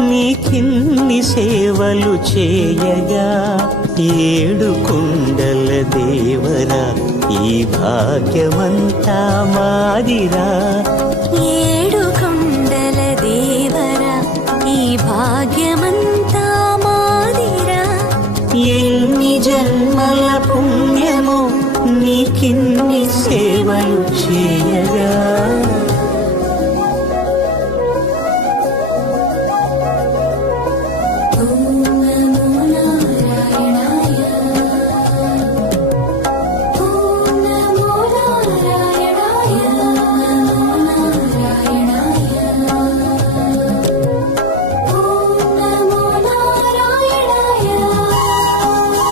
నీకిన్ని సేవలు చేయగా ఏడు కొండల దేవరా ఈ భాగ్యమంతా మాదిరా. ఏడు కొండల దేవరా ఈ భాగ్యమంతా మాదిరా. ఎన్ని జన్మల పుణ్యమో నీకిన్ని సేవలు చేయగా.